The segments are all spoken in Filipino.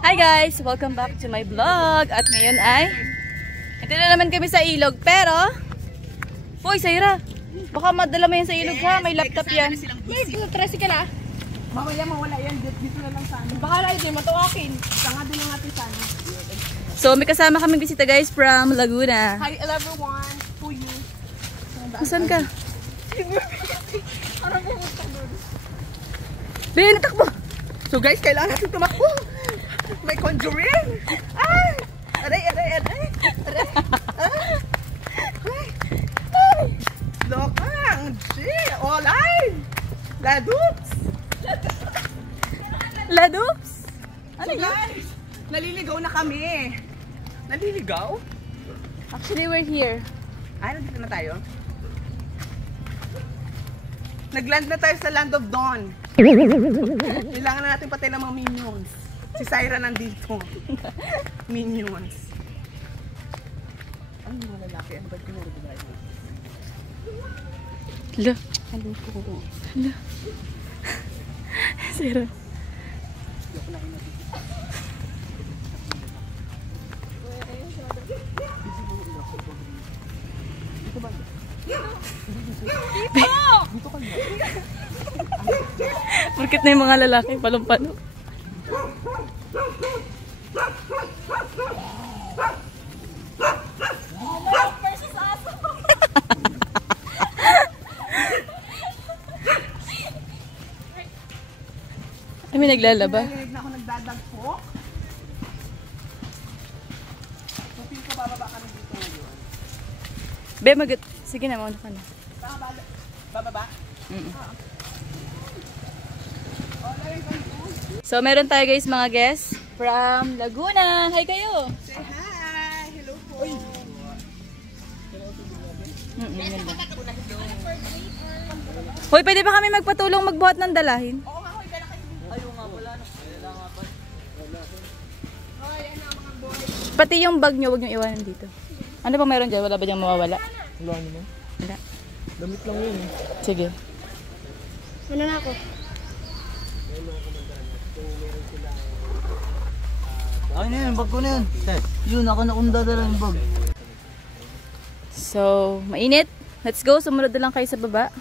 Hi guys! Welcome back to my vlog. At ngayon ay ito na naman kami sa ilog. Pero Hoy, Saira, baka madala mo yan sa ilog ha. May laptop yan. May tricycle ah. Mawala yan. Dito na lang sana. Baka na ito, matuwakin. Sanga din ang ating sana. So may kasama kaming bisita guys from Laguna. Hi everyone. To you. Saan ka? Parang pumunta doon. Be, natakbo! So guys, kailangan natin tumakbo. May conjuring. Ay! Aray! Ay! Lokang! Gee! Olay! Ladups! Ladups? Ano So yun? guys, naliligaw na kami. Naliligaw? Actually, we're here. Ay, nandito na tayo. Nagland na tayo sa Land of Dawn. Kailangan na natin patay ng mga minions. Si Saira nandito. Minions. Ano mga lalaki? Ano ba tinuro ba tayo? Hala. Hala. Saira. Bakit na yung mga lalaki palong-palo? Ay, may naglalaba. Narinig na ako nagdadagpo. Pupil ko bababa ka na dito ngayon. Be, sige na, mauna ka na. Bababa? So, meron tayo guys mga guests from Laguna. Hi kayo! Say hi! Hello po! Hoy, pwede ba kami magpatulong magbuhat ng dalahin? Oo nga, hoy, kaya kayo. Ayaw nga pala. Kailangan nga pa. Hoy, ano mga boy? Pati yung bag nyo, huwag nyo iwanan dito. Ano pa meron dyan? Wala ba dyan mawawala? Wala naman. Wala. Damit lang yun eh. Sige. Ano na ako? Ay na yun, bag ko na yun. Yun, ako na kung dadala yung bag. So, mainit. Let's go. Sumunod na lang kayo sa baba.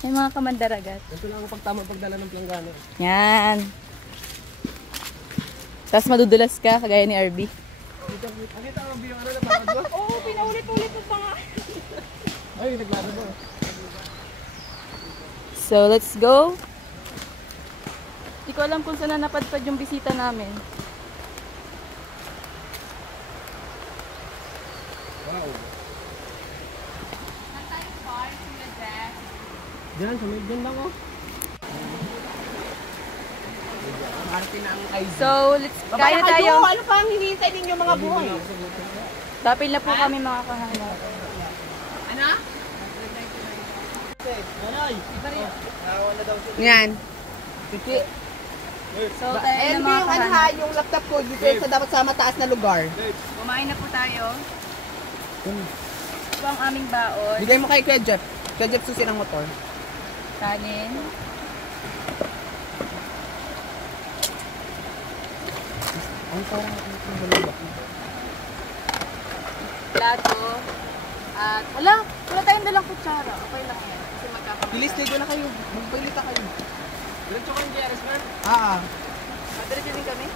May mga kamandaragat. Ito lang ako pagtama pagdala ng planggana. Yan. Tapos madudulas ka, kagaya ni RB. Nakita mo yung ano na pagod? Oo, pinaulit-ulit mo pa nga. Ay, naglaro mo. So, let's go. Hindi ko alam kung saan na napadpad yung bisita namin. Wow. Diyan, sa may dyan lang oh. So, let's kain na tayo. Ano pa ang hinihintay ninyo mga buhay? Tapil na po kami mga kahanap. Ano? Yan. So, tayo na LB mga yung ano ha, kahanap. yung laptop ko dito sa dapat sa mataas na lugar. Kumain na po tayo. Ito ang aming baon. Bigay mo kay Kuya Jeff. Kuya Jeff susi ng motor. Kanin. Ang parang itong malabak na. Plato. At wala tayong dalang kutsara. Okay lang yan. Kasi magkakaroon. Bilis, ligo na kayo. Magpilita kayo. Ilan tsaka yung JRS man? Diretso din kami.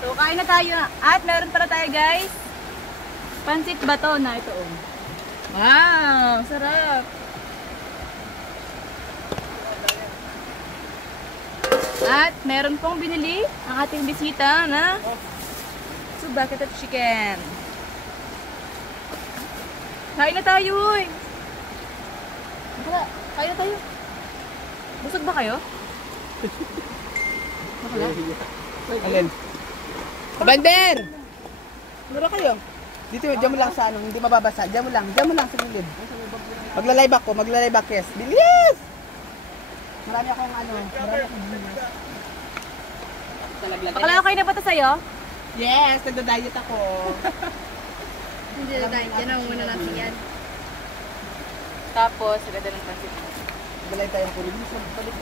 So, kain na tayo. At meron para tayo guys. Pansit bato na ito. Oh. Wow! Sarap! At meron pong binili ang ating bisita na bucket of chicken. Kain na tayo! Kain na tayo. Busog ba kayo? Bakala? Alin? Bander! Mura kayo. Dito, dyan mo lang sa ano, hindi mababasa. Dyan mo lang sa gilid. Magla-live ako, yes. Bilis! Marami akong ano, Bakala kayo na ba ito sa'yo? Yes, nagda-diet ako. Hindi na tayo. Yan ang muna natin yan. Tapos, agad ng pansit. Balay tayong kulit. Balik.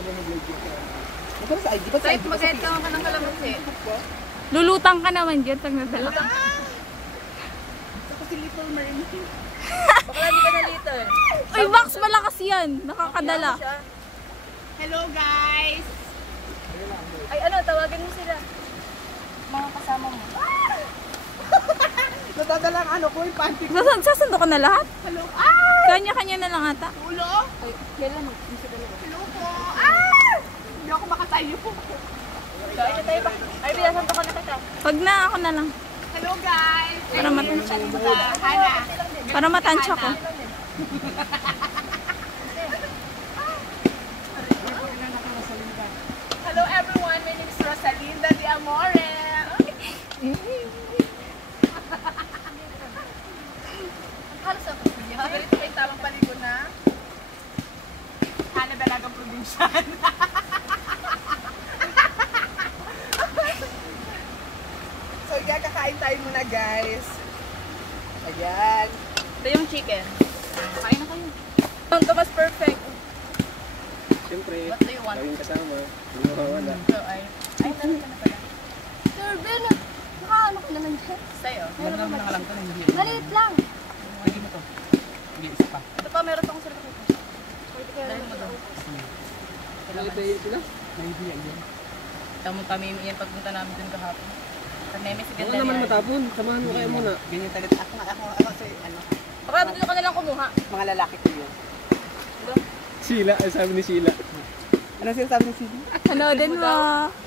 Masarap sa ID. Ba't sa Type, ID? mag-edit ka ng kalamansi. Lulutang ka naman dyan pag nadala ka. Ako si Little Mermaid. Baka lagi ka na little. Uy, Max, malakas yan. Nakakadala. Hello guys! Ay ano, tawagin mo sila. Mga kasama mo. Nadadala ang ano ko, yung panty ko. Sasundo ka na lahat? Hello? Kanya-kanya na lang ata. Ulo? Ay, kailan mo? Isa ka lang. Hello po! Hindi ako makatayo po. So, ito tayo ba? Ay, binasanto ko na kita. Pag na, ako na lang. Hello guys! Para matansya ko. Hello everyone, my name is Rosalinda de Amore. Halos ako. Ganito kayo tamang paligo na. Hanap dalagang probinsyan. So yeah, kakain tayo muna guys. Ayan. Ito yung chicken. Kain na kayo. Ang mas perfect. Siyempre, What do you want? kaming kasama. Hindi mawawala. So, ay nanin ka na pala. Sir Ben, nakaano ka na nandiyan? Sa'yo. Magdama na lang ito na hindi. Maliit lang. Hindi mo to. Hindi, isa pa. Ito pa, meron pa akong sarap ito. Dahil mo daw. Nalitayin sila? Nahihiya yun. Tamang kami yan pagpunta namin dun kahapon. Pag neme si Oo Ganda naman niya. matapon. Samahan mo kayo muna. Ganyan talaga. Ako sa ano, Baka dito ka nalang kumuha. mga lalaki ko yun. Sheila, ay sabi ni Sheila. Ano sinasabi ni Sidi? Ano din mo?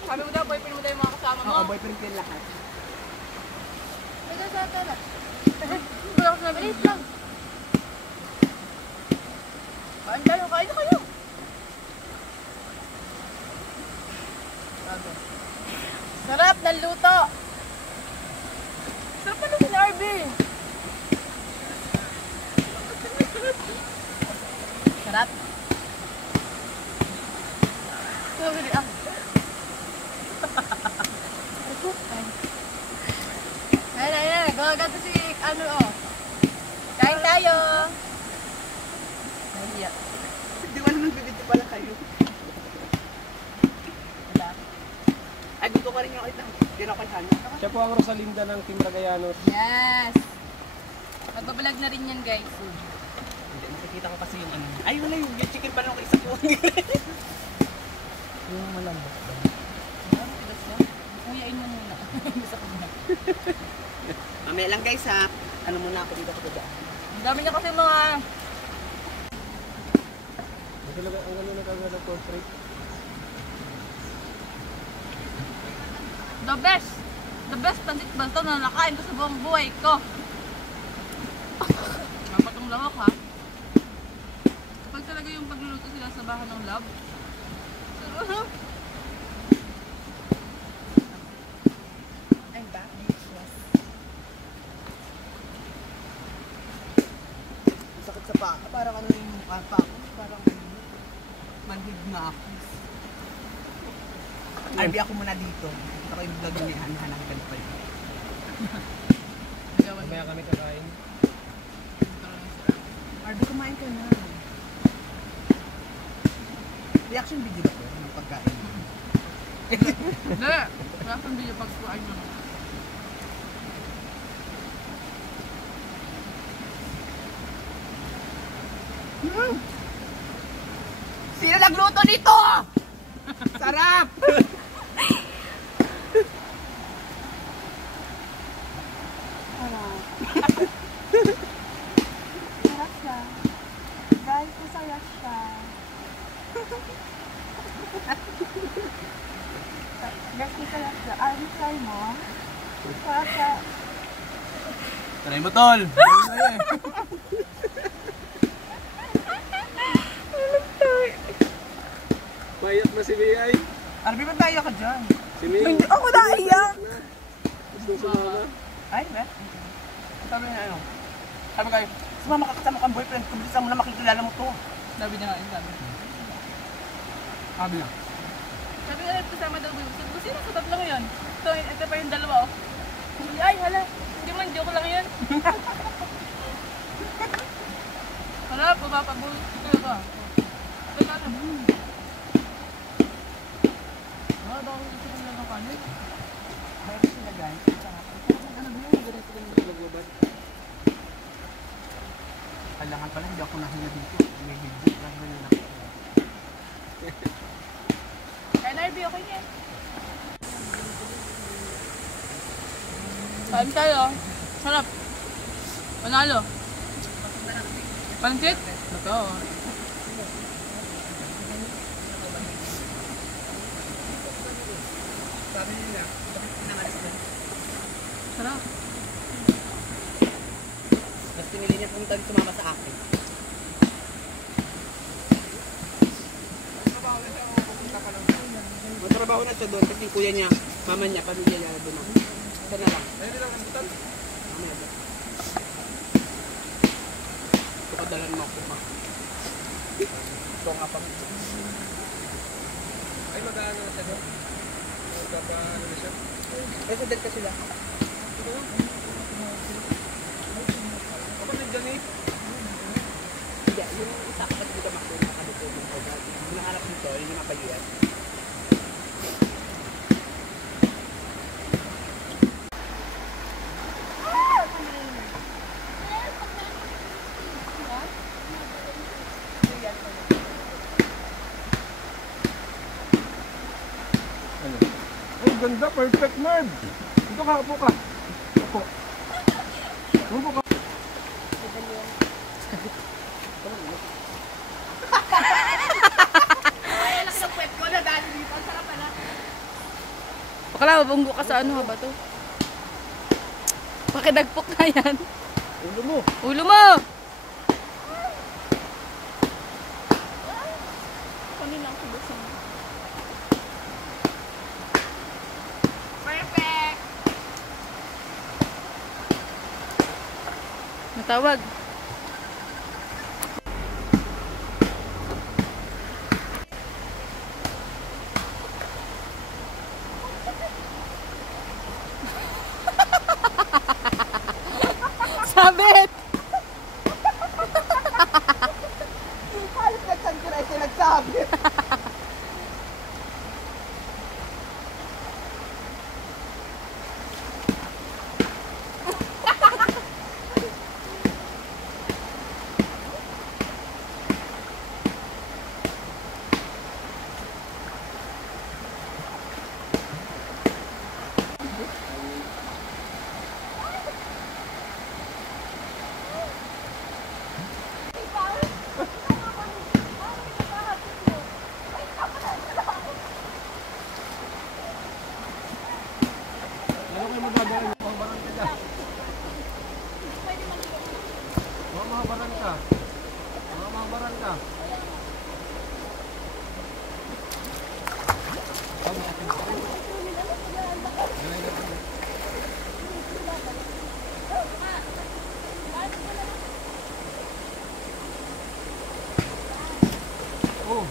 Sabi mo daw, boyfriend mo daw yung mga kasama mo. Oo, boyfriend ko yung lahat. Ito sa tala. Wala ko sinabi. Maliit lang. Kain tayo, kain na kayo. Sarap ng luto. Sarap pa luto ni Arby. Sarap. Sabi ah. Ayun. Gagato si ano oh. Kain tayo. Nahiya. Hindi mo naman bibidyo pala kayo. Wala. Ay, gusto ko rin yung ito. Hindi na ako sana. Siya po ang Rosalinda ng Team Ragayanos. Yes. Magbabalag na rin yan guys. Hindi, nakikita ko kasi yung ano. Ay, wala yung chicken pa lang ako isa ko. Yung malambot ba? Kuyain mo muna. Gusto ko na. Mamaya lang guys ha. Ano muna ako dito ko dyan. Ang dami niya kasi mga... Ang gano'n nagkagano portrait. The best! The best pancit banto na nakain ko sa buong buhay ko. Napatong lawak ha. Pag talaga yung pagluluto sila sa bahan ng love. Ay ba? Sakit sa paa. Parang ano yung mukha pa ako. Parang manhid na ako. Arby ako muna dito. Ako yung vlog ni Hanahan ka pa yun. Mamaya kami kakain. Arby, kumain ka na. Reaction video ba ito? Ng pagkain? Hindi! Wala kang video pagkuhaan mo. Sino nagluto nito? Sarap! Sarap siya. Guys, masaya siya. Guys, masaya siya. Arby, try mo. Sarap siya. Taray mo, tol! Payak na si Biyay. Arby, ba't tayo ka dyan? Si Ming. Hindi ako naiyak! Gusto sumama. Ay, be? Sabi niya ano? Sabi kayo, sumama ka kasama kang boyfriend ko, bilisan mo na makikilala mo to. Sabi niya nga yun, sabi. Sabi niya. Sabi nga kasama daw yung sabi ko, sino sa tatlo ngayon? Ito pa yung dalawa oh. Ay, hala. Hindi man, joke lang yun. Hala, pumapabulot ko ka. ako nahiya dito. May video lang ganyan ako. NRB, okay yan. Kain tayo. Sarap. Panalo. Pansit? Ito. Sabi nila, bakit pinangalis na? Sarap. Mas pinili niya pumunta dito sumama sa akin. Magtrabaho na siya doon kasi yung kuya niya, mama niya, pamilya niya doon ako. Sana lang. Ayun nila ang butan. Mamaya doon. Ito kadalan mo ako ma. Ito nga pa. Ay, mag-ano na siya doon? Magkapa-ano na siya? Resident ka sila. Ako nandiyan eh. Hindi, yung isa kapag dito makdo, nakadito yung program. Yung naharap dito, yun yung mapag-US. Oh, ganda. Perfect, Merv. Dito ka, upo ka. Upo. Upo ka. Bakala, mabunggo ka sa ano ha ba to? Pakidagpok na yan. Ulo mo. Ulo mo! Natawag. Sabit! Halos nagsankira ito nagsabi. Ano kayo magagaling? Mahabaran ka dyan. Mahabaran ka. Mahabaran ka. Oh.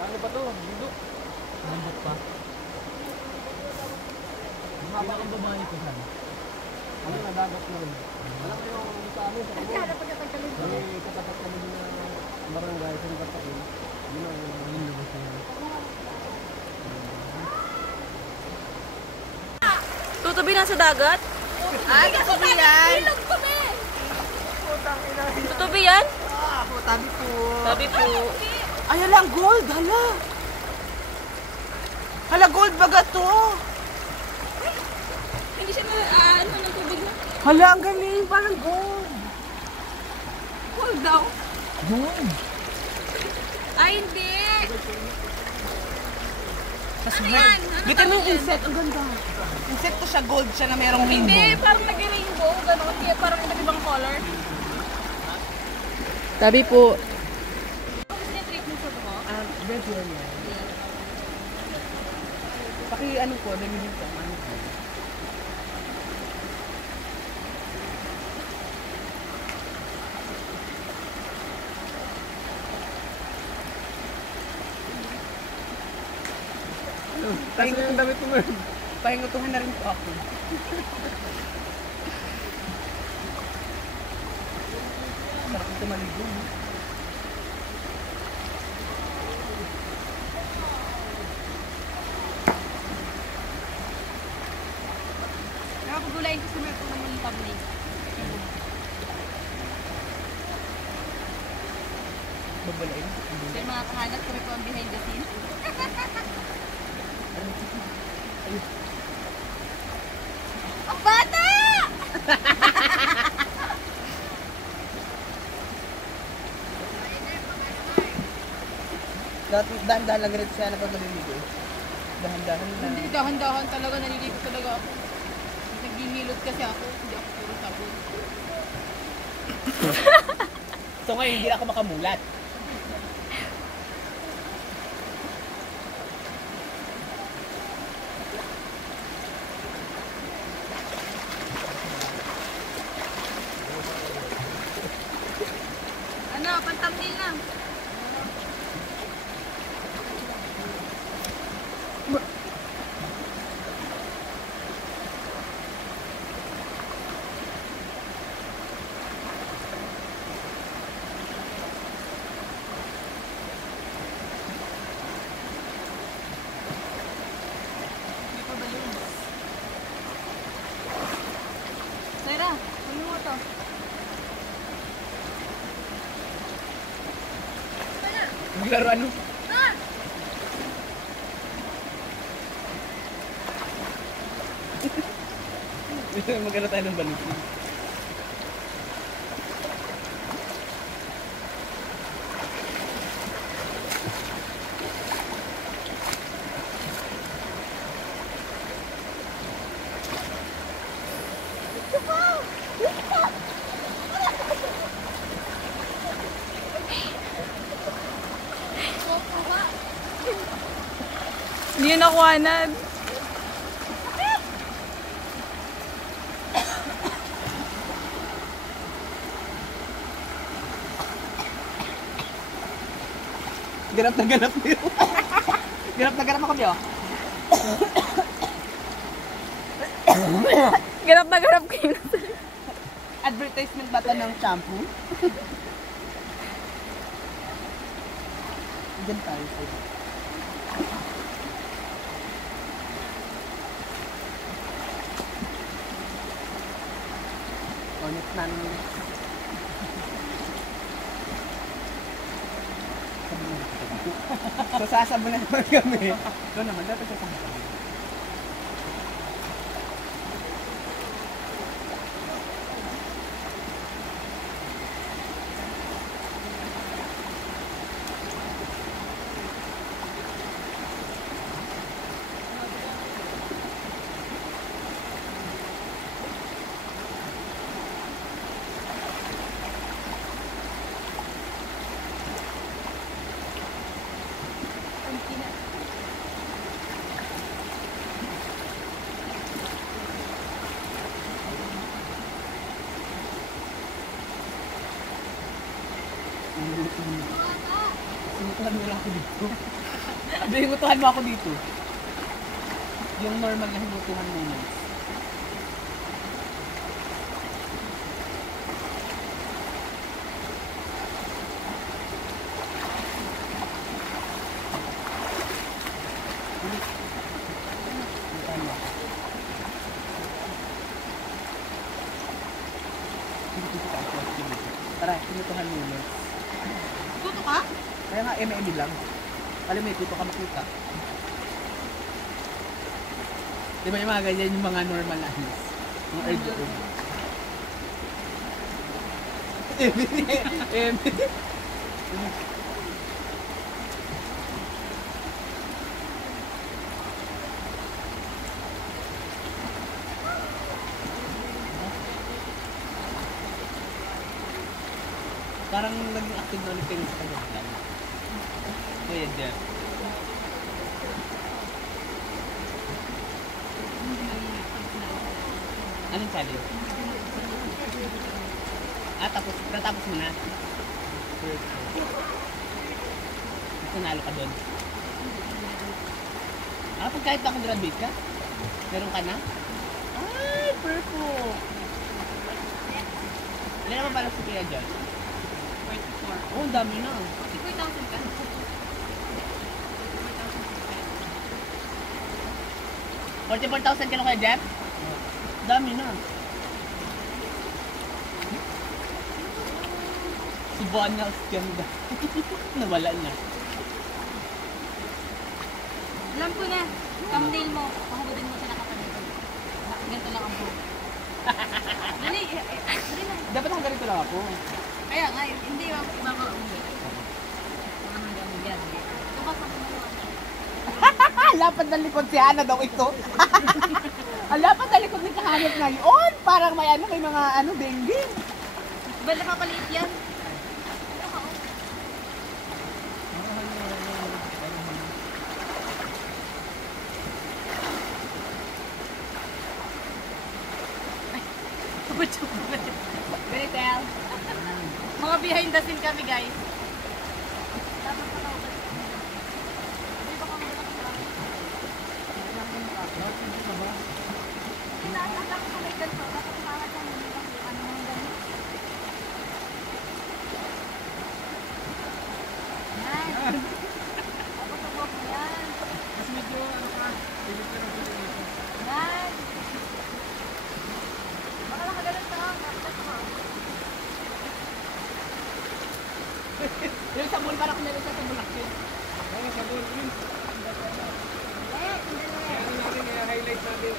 Ano pa to? Bundok. Nandot pa. Mababa ang baba nito saan? Ano na dagat na rin. Alam mo yung sa amin, sa Kubon. May katapat kami din na barangay, sa Batakil. Yun ang yung lubos na yun. Tutubi na sa dagat? Ay, kasubi yan! Tutubi yan? Tabi po. Sabi po. Ay, hala, gold, hala. Hala, gold baga to. Hindi siya ano ng tubig na. Hala, ang galing, parang gold. Cool daw. Gold. Ay, hindi. Kasi Ano yan? Ano dito mo yung insect, ang ganda. Insect to siya, gold siya na merong Hindi, rainbow. parang nag-rainbow. Ganon. Kaya parang iba't ibang color. Sabi po. Gusto niya treatment sa buho? Red yun yan. Paki ano ko, damihin ko, ano ko. Kasi yung damit mo yun. Pahingutuhan na rin po ako. Sarap ito maligo. No? Nakapagulayin ko sa mga kung naman yung thumbnail. Babalain. So yung mga kahanap kami po ang behind the scenes. Ang bata! Dahan-dahan lang rin siya na pag maliligo. Dahan-dahan na. Hindi, dahan-dahan talaga. Naliligo talaga ako. Nagdinilot kasi ako. Hindi ako puro sabon. So ngayon, hindi na ako makamulat. Ano, pang-thumbnail lang. Hindi pa balloons. Sarah, ano mo to? Maglaro ano? Magano tayo ng balutin. Hindi yun nakuhanan. Ganap na ganap niyo. Ganap na ganap ako niyo. Ganap na ganap kayo. Advertisement ba ito ng shampoo? Diyan tayo sir. Next na nung so sasabunan naman kami. Doon naman, dapat sasabunan. Sinutuhan mo lang ako dito. Sabi, hinutuhan mo ako dito. Yung normal na hinutuhan mo mo. Tara, hinutuhan mo mo. Tuto ka? Kaya nga, M&M lang. Alam mo, ituto ka makita. Di ba yung mga ganyan, yung mga normal na anis? Yung herb. Parang naging active na ulit kayo sa kanya. Kuya Jeff. Anong challenge? Natapos mo na. Nanalo ka doon. Pag kahit ako graduate ka? Meron ka na? Ay, perfect! Ano naman pala si Kuya Jeff? 44. Oh, ang dami na. 64,000 ka? 44,000 ka na Kuya Jeff? Dami na. Subuan na ang ganda. Nawala na. Alam ko na. Thumbnail mo. Pahubudin mo sa nakapanito. Ganito lang ang buhok. Dali. Dali na. Dapat ang ganito lang ako. Kaya nga, hindi ba iba ko ang mga hanggang yan. Ito ka sa mga Lapad ng likod si Hana daw ito. Ang lapad ng likod ni Kahanap ngayon. Parang may ano, may mga ano, dengue. ba nakapaliit yan? Benitel. Mga behind the scene kami guys. Dapat pa na ulit. Hindi ba kami Tinatang ko may ganito. Dapat umangat lang yung ano mga ganito. Yan. Ako sabok mo yan. Mas medyo ano ka, pilit ka ng pilit nito. Yan. Baka nakagalan ka. Nakagalan ka. Yung sabon, parang kunyari sa sabon akin. Ano sabon? Yun. Eh, sandali. Kaya ano natin, i-highlight natin.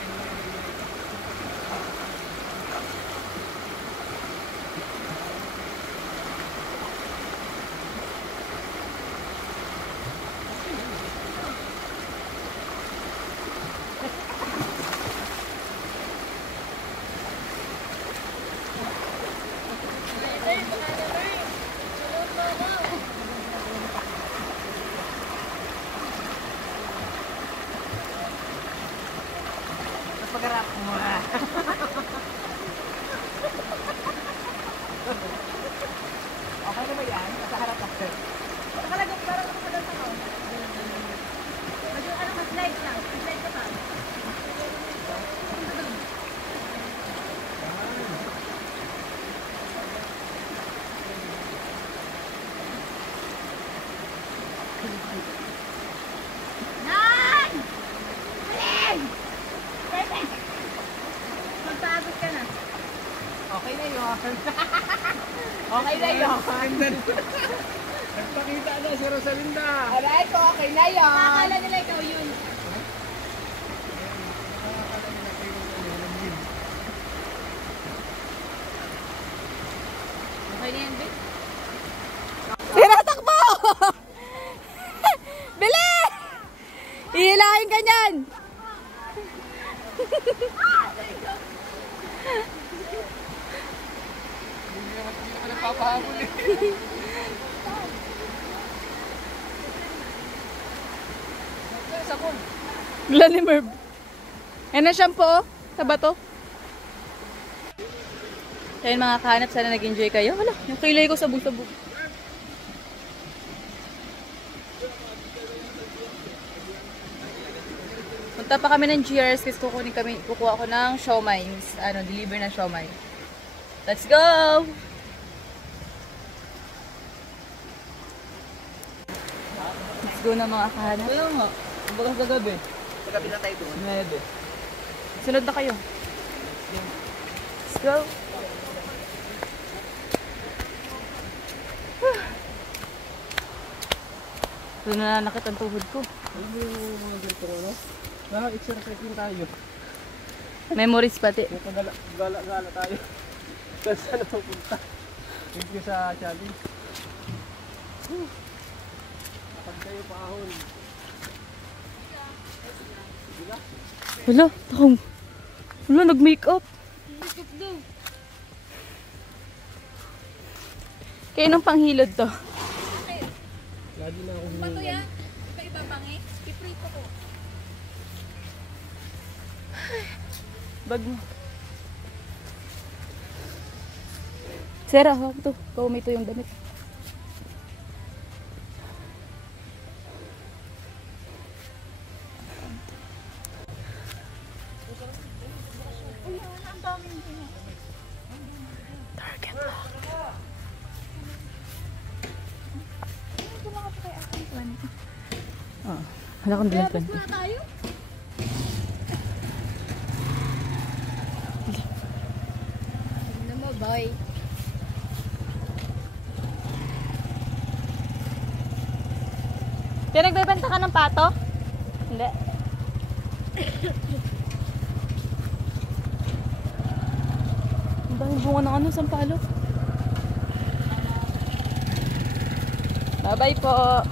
Pag-arap mo. Okay na ba yan? Sa harap ako. Nakalagay parang nakagalan ka. Medyo ano ka, slide lang. Slide ka pa. Nine! Alin! Perfect! Magpaabot ka na. Okay na yun. Okay na yun. Nagpakita na si Rosalinda. Alright po, okay na yun. Akala nila ikaw yun. Okay na yan, babe? Tinatakbo! Bili! Ihilahin ka niyan! Hindi ka nagpapahabol eh. Glan ni Merv. Yan na shampoo, sa bato. Kaya mga kahanap, sana nag-enjoy kayo. Wala, yung kilay ko sabog-sabog. Punta pa kami ng GRS kasi kukuha ko ng siomai. Deliver na siomai. Let's go! Let's go na mga kahanap. Kaya nga. Bagas sa gabi. Sa gabi na tayo doon. Nede. Sunod na kayo. Let's go! Ito na nakit ang tuhod ko. Ano yung mga ganito ano? Exercising tayo. Memories pati. Yung gala tayo. Kung saan pupunta. Thank you sa challenge. Kapag kayo paahon. Wala, takong. Wala, nag-makeup. Kaya nung panghilod to. Lagi na ako Bato yan? Iba-iba pangi? Iprito ko. Bag mo. Sera, hawak to. Kaumay to yung damit. Target lock. Oh, wala kang dalang 20. Wala tayo? Ano mo, boy? Kaya nagbebenta ka ng pato? Hindi. Ang daming bunga ng sampalok. Bye-bye po.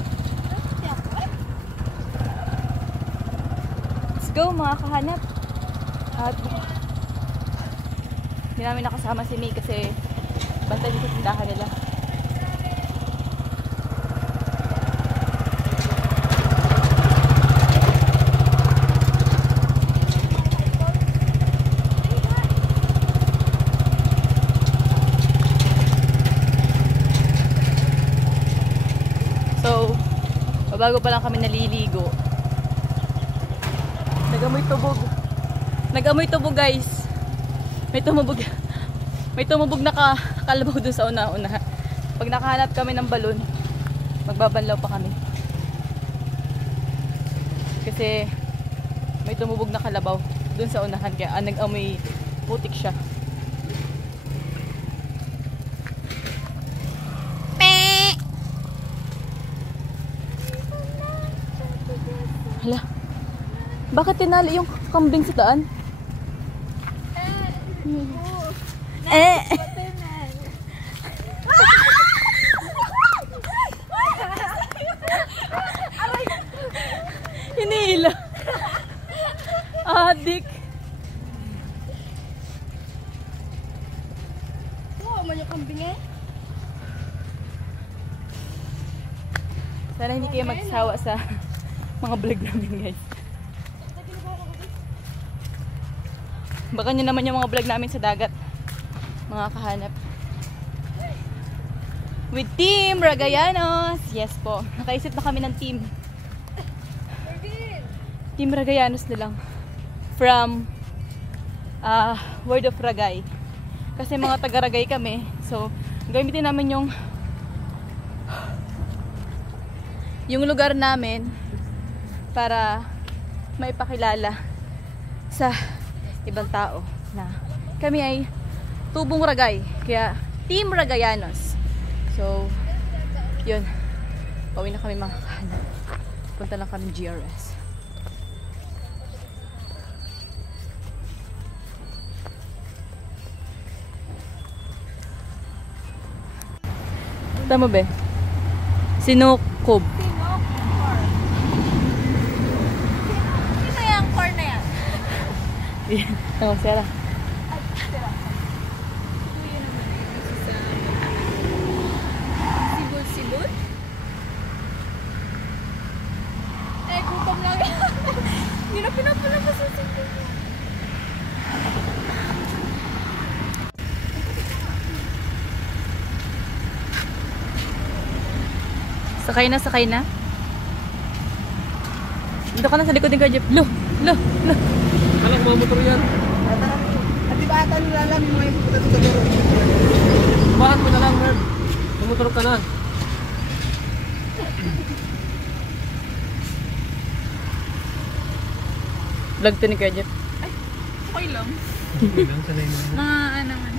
Let's go mga kahanap. At hindi namin nakasama si May kasi bantay dito tindahan nila. So, bago pa lang kami naliligo. Nag-amoy tubog. Nag-amoy tubog, guys. May tumubog na kalabaw dun sa una-una. Pag nakahanap kami ng balon, magbabanlaw pa kami. Kasi may tumubog na kalabaw dun sa unahan. Kaya nag-amoy putik siya. Hala. Bakit tinali yung kambing sa daan? Hinihila. Adik. Oo, man yung kambing eh. Sana hindi kayo magsawa sa mga vlog namin, guys. Baka nyo naman yung mga vlog namin sa dagat. Mga kahanap. With Team Ragayanos. Yes po. Nakaisip na kami ng team. Team Ragayanos na lang. From Word of Ragay. Kasi mga taga-Ragay kami. So, gamitin namin yung yung lugar namin para maipakilala sa ibang tao na kami ay Tubong Ragay, kaya Team Ragayanos. So yun, pauwi na kami mga kahanap. Punta lang kami GRS. Tama ba? Sinukob. Sino yung core na yan? Oh, Sarah. Sibol-sibol? Eh, gutom lang. Hindi na pinapalabas yung sibol niya. Sakay na, sakay na. Dito ka na sa likod ng Jeep. Lo. Alam mga motor yan. At di ba ata nila alam yung mga pupunta sa Garo? Bahan mo na lang, Merv. Tumutor ka na. Vlog to ni Kuya Jeff. Okay lang. Hindi lang, sanay mo. Ano man.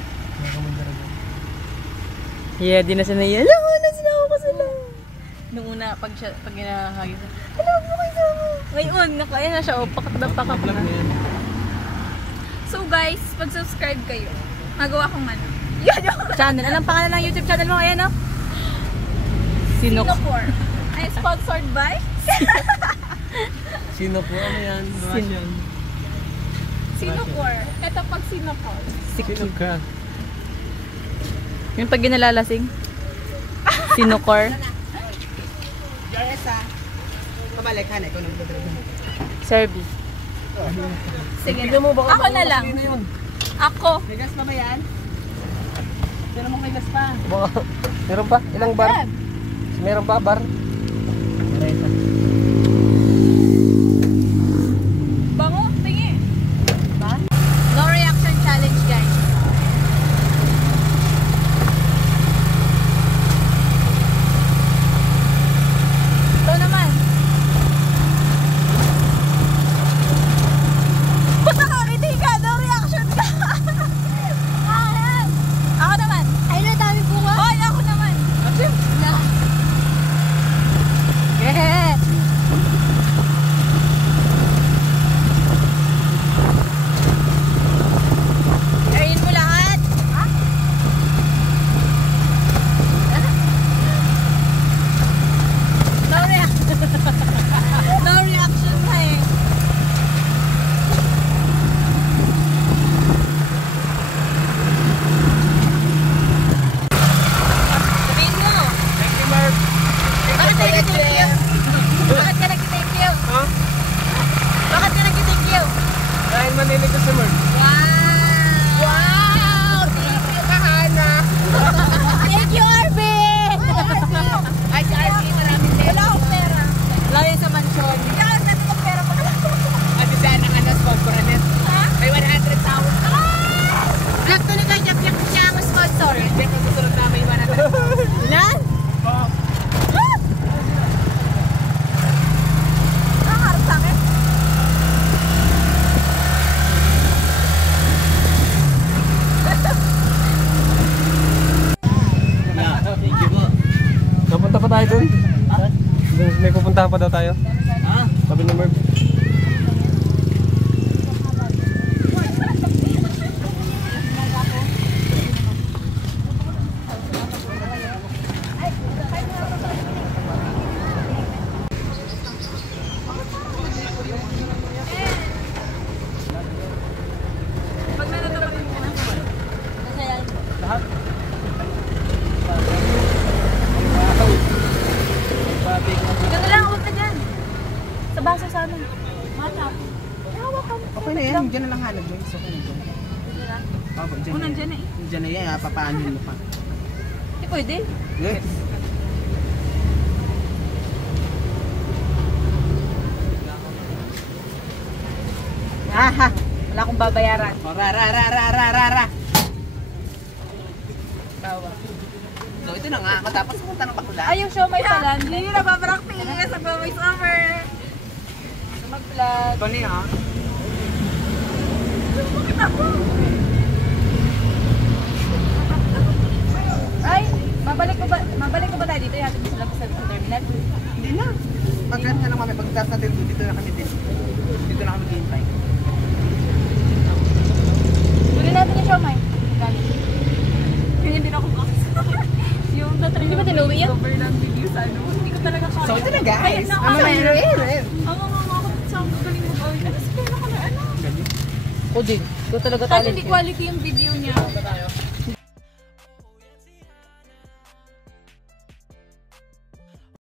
Yeah, di na siya naiya. Alam mo, nasila ako kasala. Nung una, pag ginahagis na, alam mo kayo sama. Ngayon, nakaya na siya. O, pakak na. So guys, pag-subscribe kayo. Magawa kong ano. Channel. Anong pangalan ng YouTube channel mo? Ayan, no? Singapore. Ay, sponsored by? Sino po? Ano yan? Russian. Singapore. Ito pag Singapore. Sino ka? Yung pag ginalalasing. Sinukor. GRS ha. Kabalik, hanay ko nang Serbi. Sige Tignan mo, baka ako na lang. na yun. Ako. May gas pa ba yan? Pero mo may gas pa. Baka, meron pa? Ilang bar? Meron pa bar? Bango, tingi. No reaction challenge, guys. Ito naman. Nakakiti ka, no reaction ka. Ako naman. Ay, nadami po nga. Hoy, ako naman. Yeah! Ayin mo lahat. Ha? No reaction. No reaction na eh. Sabihin mo. Thank you, Merv. Bakit ka nag-thank you? Bakit ka nag-thank you? Ha? Bakit ka nag-thank you? Dahil manilig ko si Merv. Wow! Wow! Thank you, Kahana! Thank you, Arvin! Ay, si Arvin, maraming pera. Wala akong pera. Wala yun sa mansyon. Hindi ako sa itong pera ko. At isa ng ano, sponsor na net. Ha? May 100,000. Vlog to ni Kuya Jack siya ako sponsor. Hindi ko susunod na may 100,000. Ilan? Oo. Nakaharap sa akin? Thank you po. Napunta pa tayo dun? May pupuntahan pa daw tayo? Ha? Sabi ni Merv. Ito na lang, huwag ka dyan. Sa baso sana. Okay na yan, dyan na lang hanap mo. So, okay na dyan. Opo, dyan na yan. Dyan na yan, papaanin mo pa. Hindi pwede. Yes. Ha. Wala akong babayaran. Oh, ra. Bawa. So, ito na nga. Matapos pumunta ng bakla. Ay, yung siomay pala. Hindi na nagpa-practice. Nagpa-voice over. Mag-vlog. Ito na ha. Ay, mabalik ko ba tayo dito? Ihatid mo sila sa terminal? Hindi na. Pagkat na lang mami. Pagkas natin dito na kami din. Dito na kami hintay. Kunin natin yung siomay. Gamit. Ganyan din ako kasi. Yung tatry Hindi ba tinuwi yan? cover ng video sa ano. Hindi ko talaga kaya. So, ito na guys. Ayun na, Ang mga Ang ako sa galing mo. Ano sa pera ko na ano? Ko din. Ko talaga Kahit hindi quality yung video niya.